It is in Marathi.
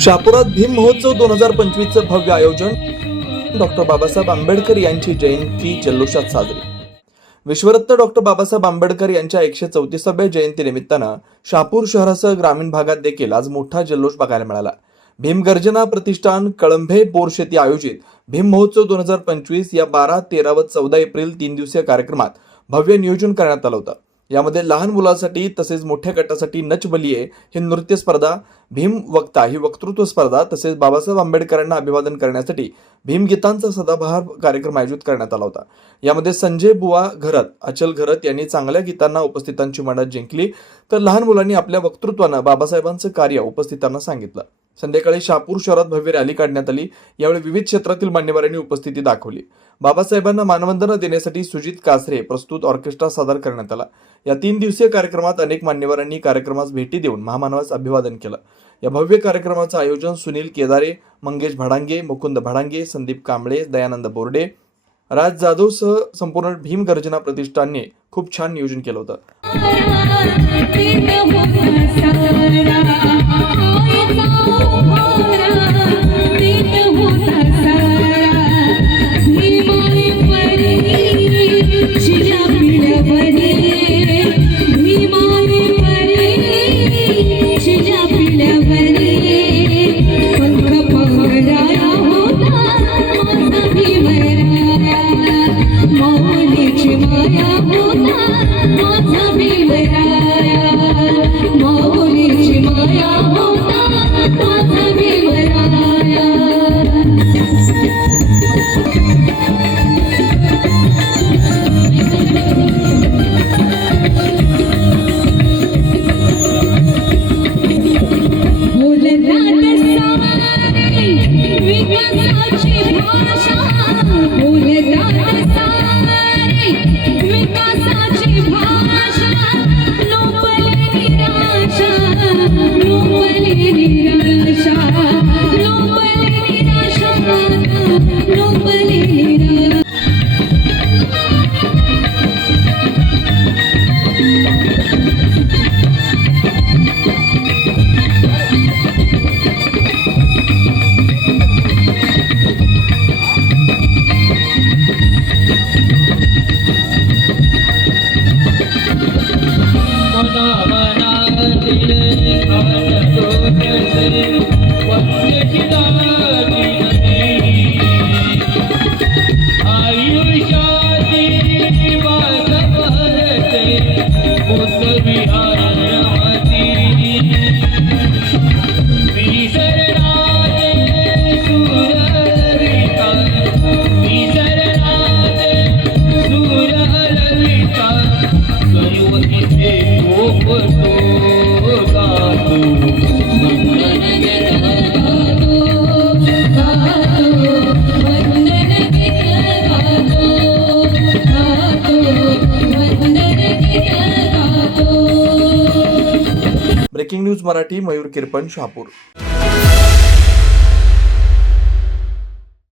शहापुरात भीम महोत्सव दोन हजार पंचवीसचं भव्य आयोजन डॉक्टर बाबासाहेब आंबेडकर यांची जयंती जल्लोषात साजरी. विश्वरत्न डॉक्टर बाबासाहेब आंबेडकर यांच्या एकशे चौतीसाव्या जयंतीनिमित्तानं शहापूर शहरासह ग्रामीण भागात देखील आज मोठा जल्लोष बघायला मिळाला. भीमगर्जना प्रतिष्ठान कळंभे बोरशेती आयोजित भीम महोत्सव दोन हजार पंचवीस या बारा तेरा व चौदा एप्रिल तीन दिवसीय कार्यक्रमात भव्य नियोजन करण्यात आलं होतं. यामध्ये लहान मुलांसाठी तसेच मोठ्या गटासाठी नच बलिये ही नृत्य स्पर्धा भीम वक्ता ही वक्तृत्व स्पर्धा तसेच बाबासाहेब आंबेडकरांना अभिवादन करण्यासाठी भीमगीतांचा सदाबहार कार्यक्रम आयोजित करण्यात आला होता. यामध्ये संजय बुवा घरत अचल घरत यांनी चांगल्या गीतांना उपस्थितांची मनात जिंकली. तर लहान मुलांनी आपल्या वक्तृत्वानं बाबासाहेबांचं कार्य उपस्थितांना सांगितलं. संध्याकाळी शहापूर शहरात भव्य रॅली काढण्यात आली यावेळी विविध क्षेत्रातील मान्यवरांनी उपस्थिती दाखवली बाबासाहेबांना मानवंदना देण्यासाठी सुजित कासरे प्रस्तुत ऑर्केस्ट्रा सादर करण्यात आला या तीन दिवसीय कार्यक्रमात अनेक मान्यवरांनी कार्यक्रमास भेटी देऊन महामानवास अभिवादन केलं या भव्य कार्यक्रमाचं आयोजन सुनील केदारे मंगेश भडांगे मुकुंद भडांगे संदीप कांबळे दयानंद बोर्डे राज जाधवसह संपूर्ण भीम गर्जना प्रतिष्ठानने खूप छान नियोजन केलं होतं What time be without? You. Breaking news Marathi Mayur Kirpan Shahapur.